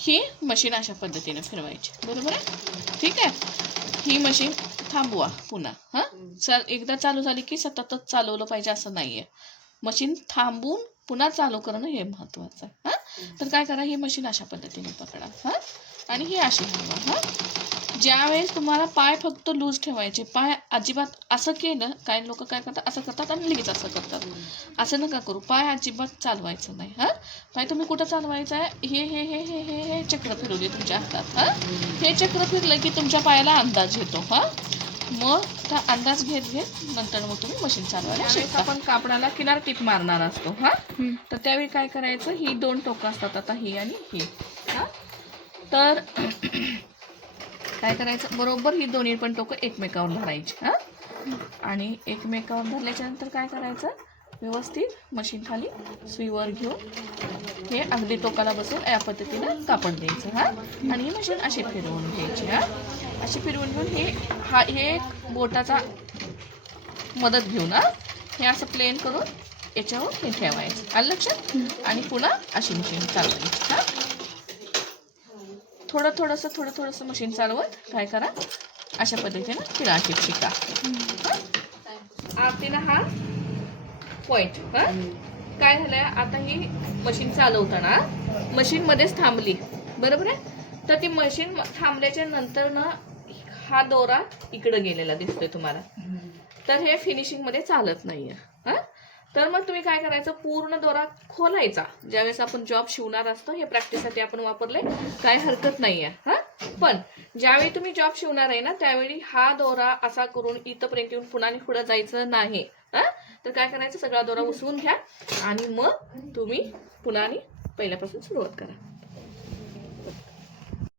ही machine अशा पद्धतीने फिरवायची. बरोबर आहे? ठीक आहे? ही मशीन थांबवा पुन्हा. हां? चल एकदा चालू झाली की सततच चालवलं पाहिजे असं नाही आहे मशीन थांबून पुन्हा चालू करणं हे महत्त्वाचं आहे. हां? तर काय करा ही मशीन अशा पद्धतीने पकडा. हां? आणि ही अशी हलवा हां? ज्यावेळेस तुम्हाला पाय फक्त लूज ठेवायचे पाय अजिबात असं केलं काही लोक काय करतात असं करतात आणि लगेच असं करतात. असं नका करू पाय अजिबात चालवायचं नाही हां? पाय तुम्ही कुठं चालवायचं आहे? हे हे हे हे हे हे चक्र फिरवले तुमच्या हातात हां? हे चक्र फिरलं की तुमच्या पायाला अंदाज येतो हां? मग त्या अंदाज घेत घेत नंतर मग तुम्ही मशीन चालवायला शिकता. आपण कापडाला किनार टीप मारणार असतो हां? तर त्यावेळी काय करायचं? ही दोन टोकं असतात आता ही आणि ही हां? तर काय करायचं? बरोबर ही दोन्ही पण टोकं एकमेकावर धरायची हां? आणि एकमेकावर धरल्याच्या नंतर काय करायचं? व्यवस्थित मशीन खाली सुईवर घेऊन हे अगदी टोकाला बसून या पद्धतीनं कापड द्यायचं हां? आणि ही मशीन अशी फिरवून घ्यायची हां? अशी फिरवून घेऊन हे हा हे एक बोटाचा मदत घेऊन हां? हे असं प्लेन करून याच्यावर हे ठेवायचं. आलं लक्षात? आणि पुन्हा अशी मशीन चालवायची हां? थोडं थोडंसं थोडं थोडंसं मशीन चालवत काय करा? अशा पद्धतीनं तिला टिप शिका. आरतीनं हा पॉइंट काय झालंय? आता ही मशीन चालवताना मशीन मध्येच थांबली. बरोबर आहे? तर ती मशीन थांबल्याच्या नंतर ना हा दोरा इकडं गेलेला दिसतोय तुम्हाला. तर हे फिनिशिंगमध्ये चालत नाहीये. हा? तर मग तुम्ही काय करायचं? पूर्ण दोरा खोलायचा. ज्यावेळेस आपण जॉब शिवणार असतो हे प्रॅक्टिससाठी आपण वापरले काय हरकत नाही आहे हा? पण ज्यावेळी तुम्ही जॉब शिवणार आहे ना त्यावेळी हा दोरा असा करून इथंपर्यंत येऊन पुन्हा आणि पुढं जायचं नाही. हा? तर काय करायचं? सगळा दोरा उसवून घ्या. आणि मग तुम्ही पुन्हा आणि पहिल्यापासून सुरुवात करा.